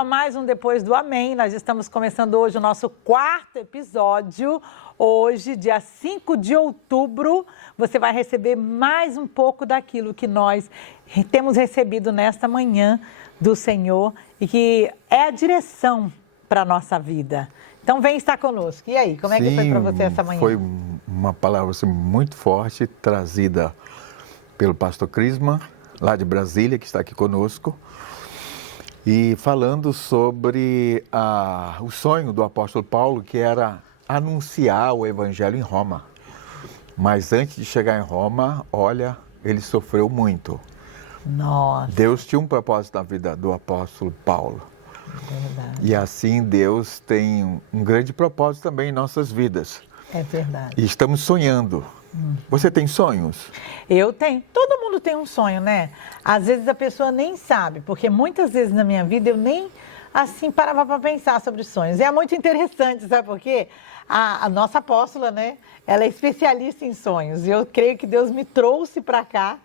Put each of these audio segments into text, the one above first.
a mais um Depois do Amém. Nós estamos começando hoje o nosso 4º episódio. Hoje, dia 5 de outubro, você vai receber mais um pouco daquilo que nós temos recebido nesta manhã do Senhor e que é a direção para a nossa vida. Então, vem estar conosco. E aí, como é que foi para você essa manhã? Foi uma palavra assim, muito forte, trazida pelo pastor Crisman, lá de Brasília, que está aqui conosco. E falando sobre o sonho do apóstolo Paulo, que era anunciar o evangelho em Roma. Mas antes de chegar em Roma, olha, ele sofreu muito. Nossa. Deus tinha um propósito na vida do apóstolo Paulo. Verdade. E assim Deus tem um grande propósito também em nossas vidas. É verdade. E estamos sonhando. Você tem sonhos? Eu tenho. Todo mundo tem um sonho, né? Às vezes a pessoa nem sabe, porque muitas vezes na minha vida eu nem assim parava para pensar sobre sonhos. E é muito interessante, sabe por quê? A nossa apóstola, né? Ela é especialista em sonhos. E eu creio que Deus me trouxe para cá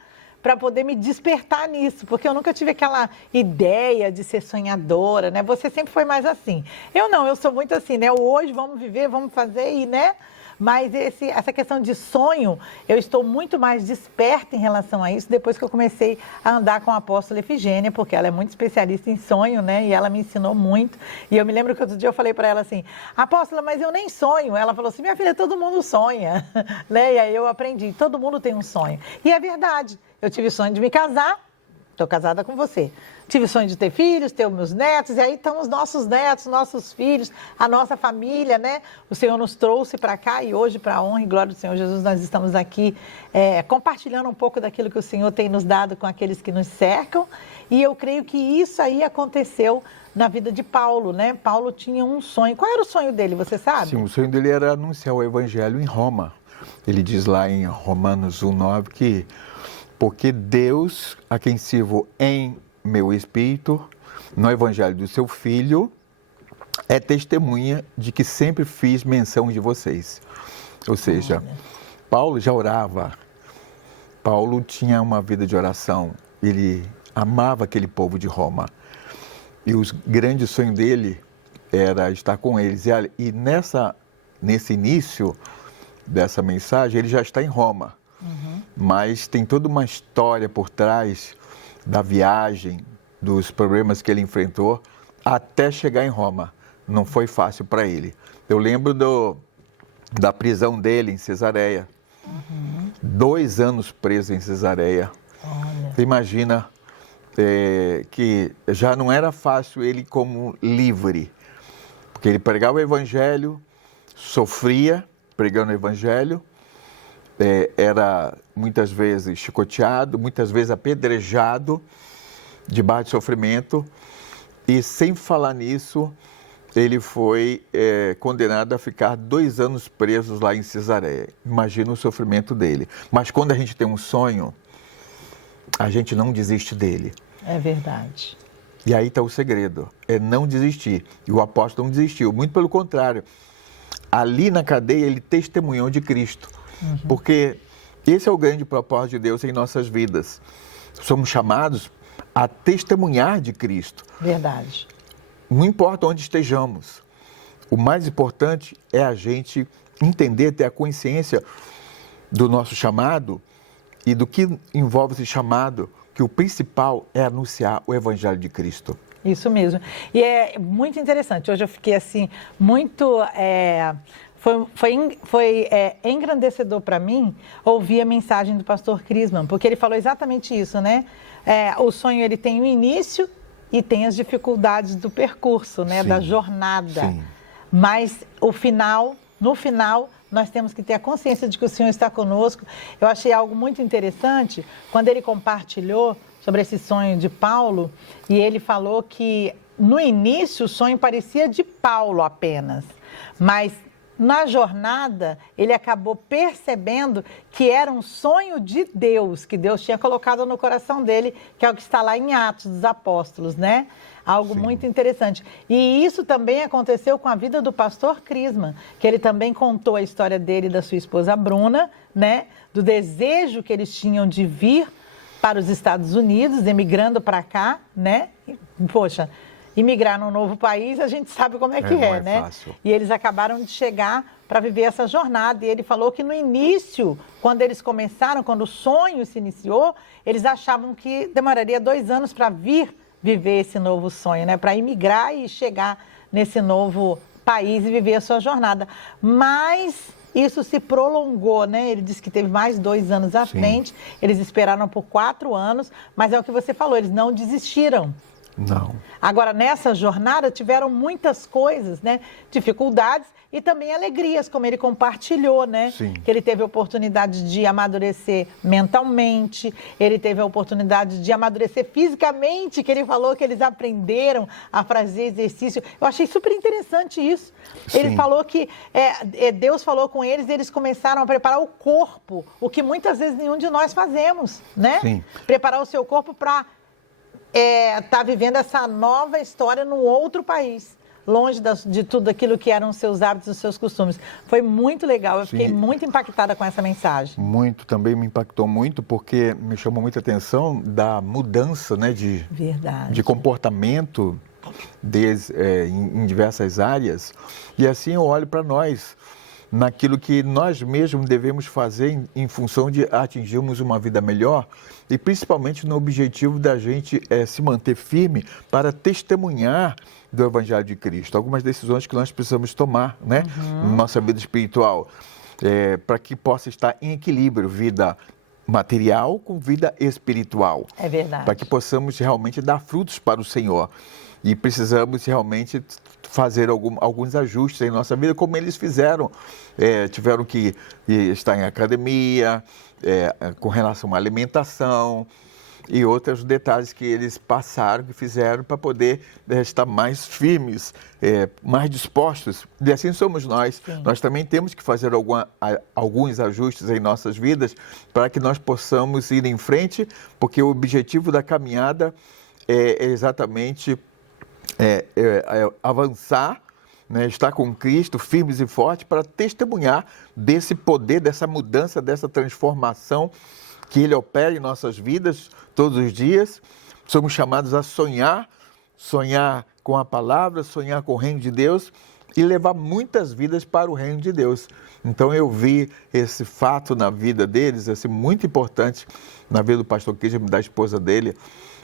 para poder me despertar nisso, porque eu nunca tive aquela ideia de ser sonhadora, né? Você sempre foi mais assim. Eu não, eu sou muito assim, né? Hoje vamos viver, vamos fazer e, né? Mas essa questão de sonho, eu estou muito mais desperta em relação a isso depois que eu comecei a andar com a apóstola Efigênia, porque ela é muito especialista em sonho, né? E ela me ensinou muito. E eu me lembro que outro dia eu falei para ela assim, apóstola, mas eu nem sonho. Ela falou assim, minha filha, todo mundo sonha, né? E aí eu aprendi, todo mundo tem um sonho. E é verdade, eu tive sonho de me casar, estou casada com você. Tive sonho de ter filhos, ter meus netos, e aí estão os nossos netos, nossos filhos, a nossa família, né? O Senhor nos trouxe para cá e hoje, para a honra e glória do Senhor Jesus, nós estamos aqui compartilhando um pouco daquilo que o Senhor tem nos dado com aqueles que nos cercam. E eu creio que isso aí aconteceu na vida de Paulo, né? Paulo tinha um sonho. Qual era o sonho dele, você sabe? Sim, o sonho dele era anunciar o evangelho em Roma. Ele diz lá em Romanos 1:9 que porque Deus, a quem sirvo em meu espírito, no evangelho do seu filho, é testemunha de que sempre fiz menção de vocês. Ou seja, Paulo já orava, Paulo tinha uma vida de oração, ele amava aquele povo de Roma. E o grande sonho dele era estar com eles. E nesse início dessa mensagem, ele já está em Roma. Mas tem toda uma história por trás da viagem, dos problemas que ele enfrentou até chegar em Roma. Não foi fácil para ele. Eu lembro da prisão dele em Cesareia. 2 anos preso em Cesareia. Você imagina que já não era fácil ele como livre, porque ele pregava o evangelho, sofria pregando o evangelho, era muitas vezes chicoteado, muitas vezes apedrejado, debaixo de sofrimento, e sem falar nisso, ele foi condenado a ficar 2 anos presos lá em Cesareia. Imagina o sofrimento dele. Mas quando a gente tem um sonho, a gente não desiste dele. É verdade. E aí está o segredo, é não desistir. E o apóstolo não desistiu, muito pelo contrário. Ali na cadeia ele testemunhou de Cristo. Porque esse é o grande propósito de Deus em nossas vidas. Somos chamados a testemunhar de Cristo. Verdade. Não importa onde estejamos. O mais importante é a gente entender, ter a consciência do nosso chamado e do que envolve esse chamado, que o principal é anunciar o Evangelho de Cristo. Isso mesmo. E é muito interessante. Hoje eu fiquei assim, muito... Foi engrandecedor para mim ouvir a mensagem do pastor Crisman, porque ele falou exatamente isso, né? O sonho ele tem o início e tem as dificuldades do percurso, né? Sim. Da jornada. Sim. Mas no final, nós temos que ter a consciência de que o Senhor está conosco. Eu achei algo muito interessante quando ele compartilhou sobre esse sonho de Paulo e ele falou que no início o sonho parecia de Paulo apenas, mas na jornada, ele acabou percebendo que era um sonho de Deus, que Deus tinha colocado no coração dele, que é o que está lá em Atos dos Apóstolos, né? Algo Sim. muito interessante. E isso também aconteceu com a vida do pastor Crisman, que ele também contou a história dele e da sua esposa Bruna, né? Do desejo que eles tinham de vir para os Estados Unidos, emigrando para cá, né? Poxa, imigrar num novo país, a gente sabe como é que não é né? fácil. E eles acabaram de chegar para viver essa jornada. E ele falou que no início, quando eles começaram, quando o sonho se iniciou, eles achavam que demoraria 2 anos para vir viver esse novo sonho, né? Para imigrar e chegar nesse novo país e viver a sua jornada. Mas isso se prolongou, né? Ele disse que teve mais 2 anos à frente, eles esperaram por 4 anos, mas é o que você falou, eles não desistiram. Não. Agora, nessa jornada, tiveram muitas coisas, né? Dificuldades e também alegrias, como ele compartilhou, né? Sim. Que ele teve a oportunidade de amadurecer mentalmente, ele teve a oportunidade de amadurecer fisicamente, que ele falou que eles aprenderam a fazer exercício. Eu achei super interessante isso. Ele Sim. falou que Deus falou com eles e eles começaram a preparar o corpo, o que muitas vezes nenhum de nós fazemos, né? Sim. Preparar o seu corpo para tá vivendo essa nova história num outro país, longe de tudo aquilo que eram os seus hábitos, os seus costumes. Foi muito legal, eu fiquei muito impactada com essa mensagem. Muito, também me impactou muito, porque me chamou muita atenção da mudança, né, de comportamento deles, em diversas áreas. E assim eu olho para nós, naquilo que nós mesmos devemos fazer em função de atingirmos uma vida melhor e principalmente no objetivo da gente se manter firme para testemunhar do Evangelho de Cristo. Algumas decisões que nós precisamos tomar, né, na nossa vida espiritual, para que possa estar em equilíbrio, vida material com vida espiritual. É verdade. Para que possamos realmente dar frutos para o Senhor. E precisamos realmente fazer alguns ajustes em nossa vida, como eles fizeram. Tiveram que estar em academia, com relação à alimentação e outros detalhes que eles passaram, que fizeram para poder estar mais firmes, mais dispostos. E assim somos nós. Sim. Nós também temos que fazer alguns ajustes em nossas vidas para que nós possamos ir em frente, porque o objetivo da caminhada é exatamente avançar, né, estar com Cristo firmes e fortes para testemunhar desse poder, dessa mudança, dessa transformação que Ele opera em nossas vidas todos os dias. Somos chamados a sonhar com a palavra, sonhar com o reino de Deus e levar muitas vidas para o reino de Deus. Então eu vi esse fato na vida deles, assim, muito importante na vida do pastor Kisman, da esposa dele,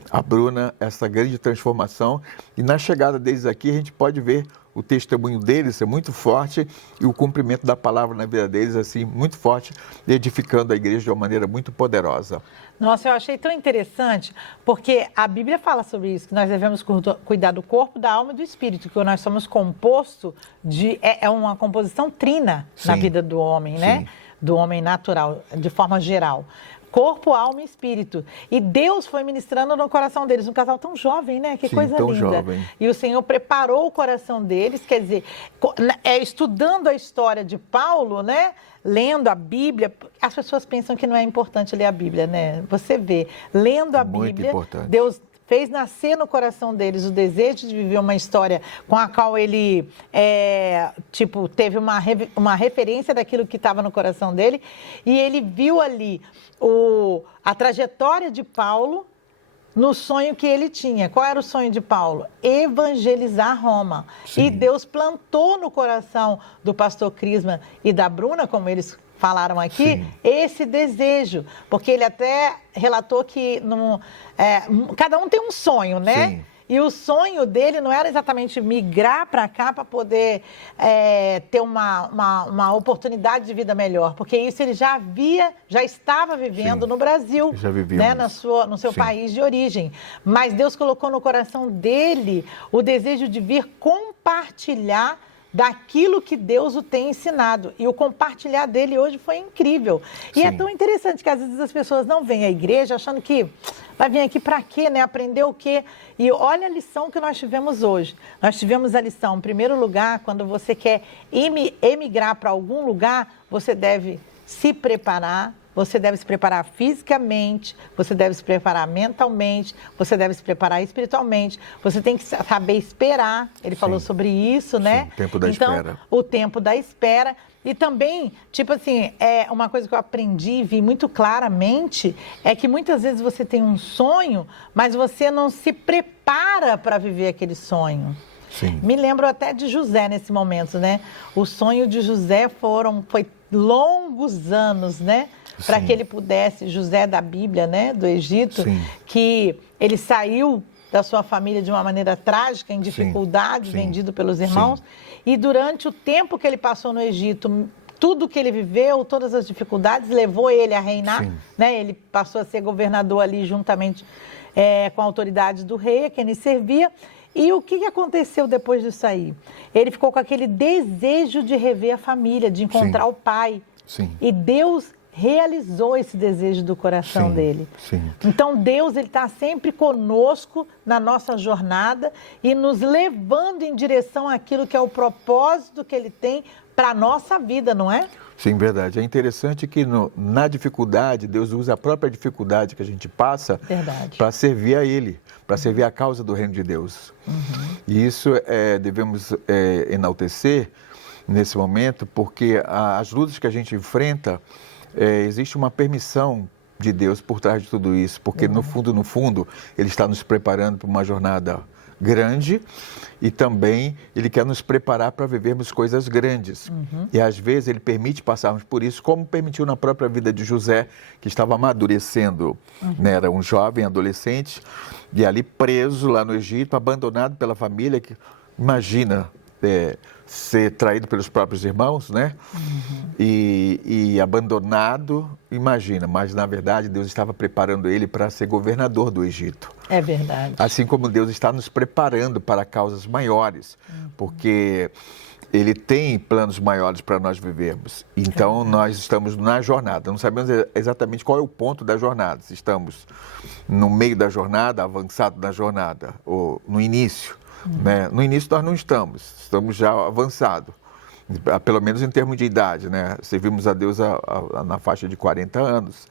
a Bruna, essa grande transformação. E na chegada deles aqui a gente pode ver o testemunho deles é muito forte e o cumprimento da palavra na vida deles assim muito forte, edificando a igreja de uma maneira muito poderosa. Nossa, eu achei tão interessante, porque a Bíblia fala sobre isso, que nós devemos cuidar do corpo, da alma e do espírito, que nós somos composto de... É uma composição trina na vida do homem, né? Sim. Do homem natural, de forma geral. Corpo, alma e espírito. E Deus foi ministrando no coração deles. Um casal tão jovem, né? Que coisa tão linda. Jovem. E o Senhor preparou o coração deles, quer dizer, estudando a história de Paulo, né? Lendo a Bíblia. As pessoas pensam que não é importante ler a Bíblia, né? Você vê, lendo a Muito Bíblia, importante. Deus fez nascer no coração deles o desejo de viver uma história com a qual ele, teve uma referência daquilo que estava no coração dele, e ele viu ali a trajetória de Paulo no sonho que ele tinha. Qual era o sonho de Paulo? Evangelizar Roma. Sim. E Deus plantou no coração do pastor Kisman e da Bruna, como eles falaram aqui, Sim. esse desejo, porque ele até relatou que cada um tem um sonho, né? Sim. E o sonho dele não era exatamente migrar para cá para poder ter uma oportunidade de vida melhor, porque isso ele já estava vivendo Sim. no Brasil, Já vivia né? isso. No seu Sim. país de origem. Mas Deus colocou no coração dele o desejo de vir compartilhar daquilo que Deus o tem ensinado. E o compartilhar dele hoje foi incrível. E Sim. é tão interessante que às vezes as pessoas não vêm à igreja achando que vai vir aqui para quê, né? Aprender o quê? E olha a lição que nós tivemos hoje. Nós tivemos a lição, em primeiro lugar, quando você quer emigrar para algum lugar, você deve se preparar, você deve se preparar fisicamente, você deve se preparar mentalmente, você deve se preparar espiritualmente, você tem que saber esperar. Ele falou sobre isso, né? Sim, o tempo da espera. O tempo da espera. E também, tipo assim, uma coisa que eu aprendi e vi muito claramente é que muitas vezes você tem um sonho, mas você não se prepara para viver aquele sonho. Sim. Me lembro até de José nesse momento, né? O sonho de José foi longos anos, né? Para que ele pudesse, José da Bíblia, né? Do Egito, Sim. Que ele saiu da sua família de uma maneira trágica, em dificuldades, vendido pelos irmãos. Sim. E durante o tempo que ele passou no Egito, tudo que ele viveu, todas as dificuldades, levou ele a reinar, né? Ele passou a ser governador ali juntamente com a autoridade do rei, a quem ele servia. E o que aconteceu depois disso aí? Ele ficou com aquele desejo de rever a família, de encontrar o pai. Sim. E Deus realizou esse desejo do coração dele. Sim. Então Deus está sempre conosco na nossa jornada e nos levando em direção àquilo que é o propósito que ele tem para a nossa vida, não é? Sim, verdade. É interessante que na dificuldade, Deus usa a própria dificuldade que a gente passa para servir a Ele, para servir a causa do reino de Deus. E isso devemos enaltecer nesse momento, porque as lutas que a gente enfrenta, existe uma permissão de Deus por trás de tudo isso, porque no fundo, Ele está nos preparando para uma jornada grande e também Ele quer nos preparar para vivermos coisas grandes. E às vezes Ele permite passarmos por isso, como permitiu na própria vida de José, que estava amadurecendo, né? Era um jovem adolescente e ali preso lá no Egito, abandonado pela família, que imagina ser traído pelos próprios irmãos, né? E abandonado, imagina, mas na verdade Deus estava preparando ele para ser governador do Egito. É verdade. Assim como Deus está nos preparando para causas maiores, porque Ele tem planos maiores para nós vivermos. Então nós estamos na jornada, não sabemos exatamente qual é o ponto da jornada, se estamos no meio da jornada, avançado da jornada, ou no início. Né? No início nós não estamos já avançados, pelo menos em termos de idade, né? Servimos a Deus na faixa de 40 anos.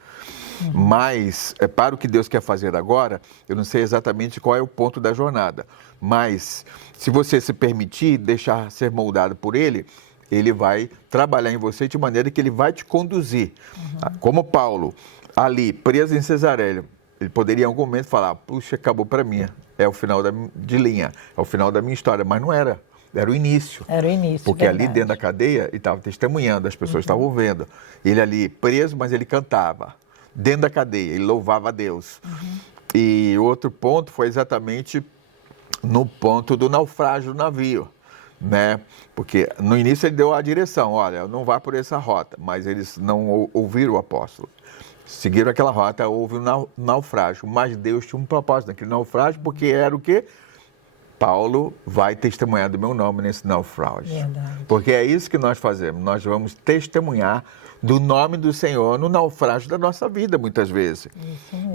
Mas, para o que Deus quer fazer agora, eu não sei exatamente qual é o ponto da jornada, mas se você se permitir deixar ser moldado por Ele, Ele vai trabalhar em você de maneira que Ele vai te conduzir. Como Paulo, ali, preso em Cesareia, ele poderia em algum momento falar, puxa, acabou para mim, é o final de linha, é o final da minha história, mas não era. Era o início. Era o início, porque ali dentro da cadeia, ele estava testemunhando, as pessoas estavam vendo. Ele ali preso, mas ele cantava. Dentro da cadeia, ele louvava a Deus. E outro ponto foi exatamente no ponto do naufrágio do navio, né? Porque no início ele deu a direção, olha, não vá por essa rota, mas eles não ouviram o apóstolo. Seguiram aquela rota, houve um naufrágio, mas Deus tinha um propósito naquele naufrágio, porque era o quê? Paulo vai testemunhar do meu nome nesse naufrágio. Verdade. Porque é isso que nós fazemos, nós vamos testemunhar do nome do Senhor no naufrágio da nossa vida, muitas vezes.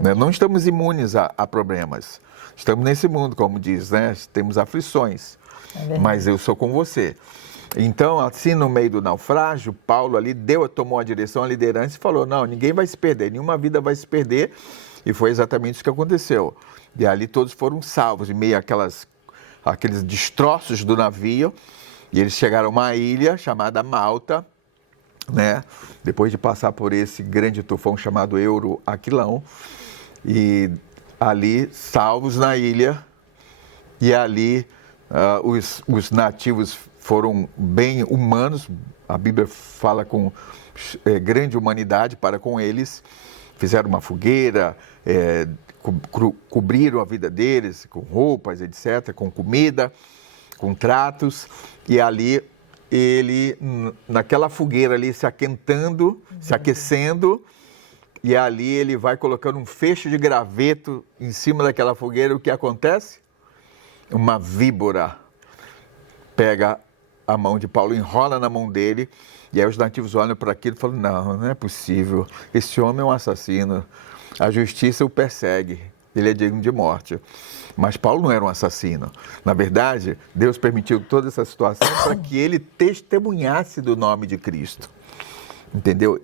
Né? Não estamos imunes a problemas. Estamos nesse mundo, como diz, né? Temos aflições, mas eu sou com você. Então, assim, no meio do naufrágio, Paulo ali tomou a direção, a liderança e falou, não, ninguém vai se perder, nenhuma vida vai se perder. E foi exatamente isso que aconteceu. E ali todos foram salvos, em meio àqueles destroços do navio. E eles chegaram a uma ilha chamada Malta, né? Depois de passar por esse grande tufão chamado Euroaquilão. E ali, salvos na ilha, e ali os nativos foram bem humanos, a Bíblia fala com grande humanidade para com eles, fizeram uma fogueira, cobriram a vida deles com roupas, etc., com comida, com tratos, e ali ele, naquela fogueira ali, se aquentando, se aquecendo, e ali ele vai colocando um feixe de graveto em cima daquela fogueira. O que acontece? Uma víbora pega a mão de Paulo, enrola na mão dele, e aí os nativos olham para aquilo e falam, não é possível, esse homem é um assassino, a justiça o persegue, ele é digno de morte. Mas Paulo não era um assassino. Na verdade, Deus permitiu toda essa situação para que ele testemunhasse do nome de Cristo. Entendeu?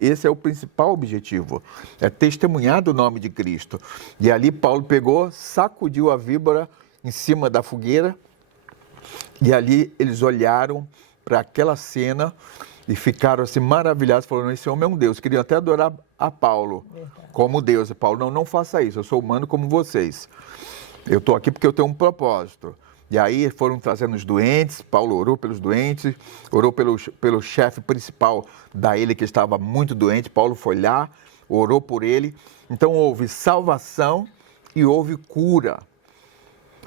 Esse é o principal objetivo, é testemunhar do nome de Cristo. E ali Paulo pegou, sacudiu a víbora em cima da fogueira, e ali eles olharam para aquela cena e ficaram assim maravilhados, falando, esse homem é um Deus. Queriam até adorar a Paulo como Deus. E Paulo, não faça isso, eu sou humano como vocês. Eu estou aqui porque eu tenho um propósito. E aí foram trazendo os doentes, Paulo orou pelos doentes, orou pelo chefe principal da ilha que estava muito doente, Paulo foi lá, orou por ele. Então houve salvação e houve cura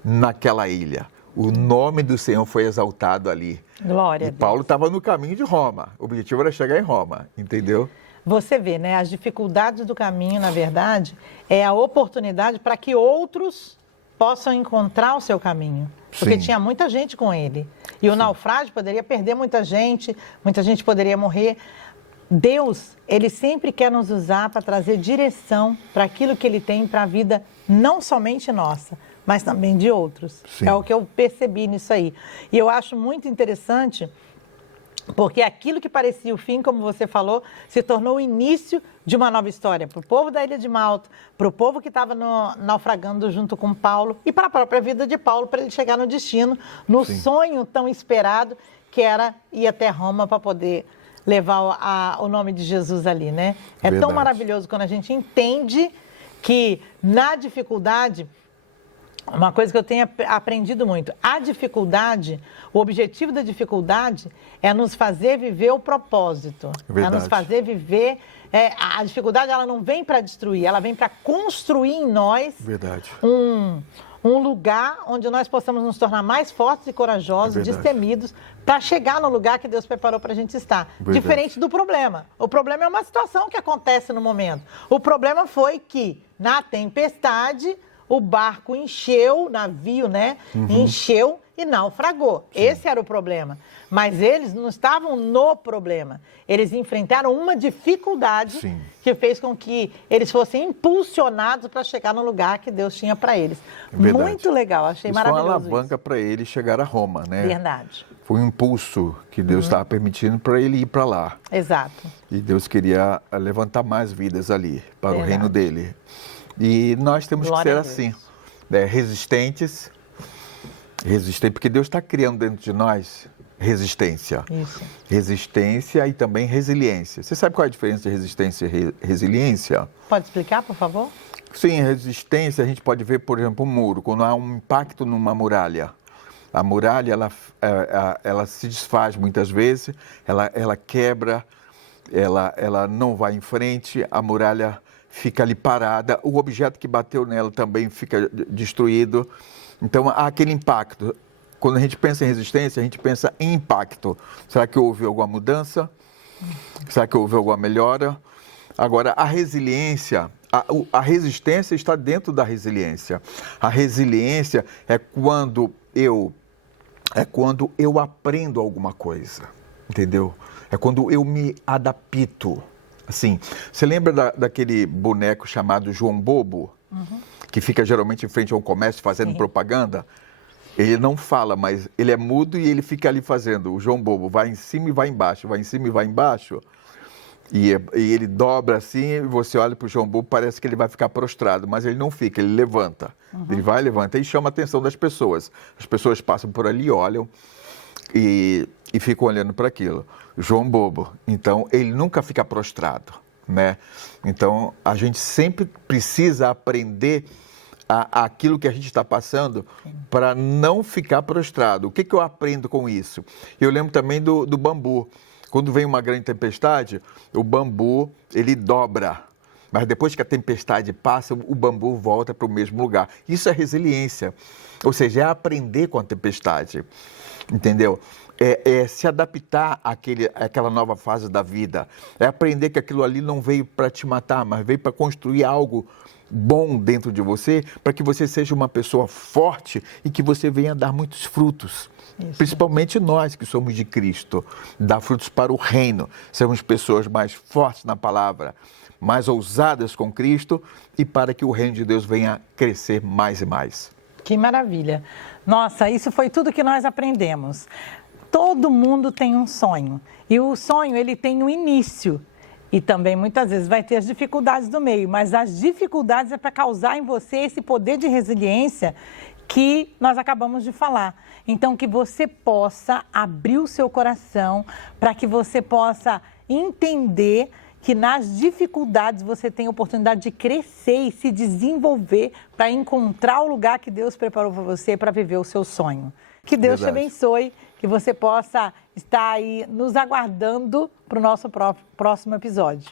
naquela ilha. O nome do Senhor foi exaltado ali. Glória a E Deus. Paulo estava no caminho de Roma, o objetivo era chegar em Roma, entendeu? Você vê, né? As dificuldades do caminho, na verdade, é a oportunidade para que outros possam encontrar o seu caminho. Porque Sim. tinha muita gente com ele. E o naufrágio poderia perder muita gente poderia morrer. Deus, ele sempre quer nos usar para trazer direção para aquilo que ele tem para a vida, não somente nossa, mas também de outros. Sim. É o que eu percebi nisso aí. E eu acho muito interessante, porque aquilo que parecia o fim, como você falou, se tornou o início de uma nova história para o povo da Ilha de Malta, para o povo que estava naufragando junto com Paulo e para a própria vida de Paulo, para ele chegar no destino, no Sim. sonho tão esperado que era ir até Roma para poder levar o nome de Jesus ali, né? É Verdade. tão maravilhoso quando a gente entende que na dificuldade... Uma coisa que eu tenho aprendido muito, a dificuldade, o objetivo da dificuldade é nos fazer viver o propósito. Verdade. É nos fazer viver, a dificuldade ela não vem para destruir, ela vem para construir em nós Verdade. um lugar onde nós possamos nos tornar mais fortes e corajosos, Verdade. destemidos, para chegar no lugar que Deus preparou para a gente estar. Verdade. Diferente do problema. O problema é uma situação que acontece no momento. O problema foi que, na tempestade... O barco encheu, o navio, né? Encheu e naufragou. Sim. Esse era o problema. Mas eles não estavam no problema. Eles enfrentaram uma dificuldade Sim. que fez com que eles fossem impulsionados para chegar no lugar que Deus tinha para eles. Verdade. Muito legal, achei Isso maravilhoso. foi uma alavanca para ele chegar a Roma, né? Verdade. Foi um impulso que Deus estava permitindo para ele ir para lá. Exato. E Deus queria levantar mais vidas ali, para Verdade. o reino dele. E nós temos Glória que a ser Deus. assim, né? Resistentes, porque Deus está criando dentro de nós resistência. Isso. Resistência e também resiliência. Você sabe qual é a diferença de resistência e resiliência? Pode explicar, por favor? Sim, resistência a gente pode ver, por exemplo, um muro, quando há um impacto numa muralha. A muralha, ela se desfaz muitas vezes, ela quebra, ela não vai em frente, a muralha fica ali parada, o objeto que bateu nela também fica destruído. Então, há aquele impacto. Quando a gente pensa em resistência, a gente pensa em impacto. Será que houve alguma mudança? Será que houve alguma melhora? Agora, a resiliência, a resistência está dentro da resiliência. A resiliência é quando eu aprendo alguma coisa, entendeu? É quando eu me adapto. Assim, você lembra daquele boneco chamado João Bobo? Que fica geralmente em frente a um comércio fazendo propaganda? Ele não fala, mas ele é mudo e ele fica ali fazendo. O João Bobo vai em cima e vai embaixo, vai em cima e vai embaixo. E ele dobra assim, e você olha para o João Bobo, parece que ele vai ficar prostrado, mas ele não fica, ele levanta. Ele vai, levanta e chama a atenção das pessoas. As pessoas passam por ali, olham e ficam olhando para aquilo. João Bobo, então ele nunca fica prostrado, né? Então a gente sempre precisa aprender aquilo que a gente está passando para não ficar prostrado. O que eu aprendo com isso? Eu lembro também do bambu. Quando vem uma grande tempestade, o bambu, ele dobra. Mas depois que a tempestade passa, o bambu volta para o mesmo lugar. Isso é resiliência. Ou seja, é aprender com a tempestade. Entendeu? É se adaptar àquela nova fase da vida. É aprender que aquilo ali não veio para te matar, mas veio para construir algo bom dentro de você, para que você seja uma pessoa forte e que você venha dar muitos frutos. Isso. Principalmente nós que somos de Cristo, dar frutos para o reino. Sermos pessoas mais fortes na palavra, mais ousadas com Cristo e para que o reino de Deus venha crescer mais e mais. Que maravilha. Nossa, isso foi tudo que nós aprendemos. Todo mundo tem um sonho e o sonho ele tem um início. E também, muitas vezes, vai ter as dificuldades do meio, mas as dificuldades é para causar em você esse poder de resiliência que nós acabamos de falar. Então, que você possa abrir o seu coração para que você possa entender que nas dificuldades você tem a oportunidade de crescer e se desenvolver para encontrar o lugar que Deus preparou para você para viver o seu sonho. Que Deus te abençoe, que você possa estar aí nos aguardando para o nosso próximo episódio.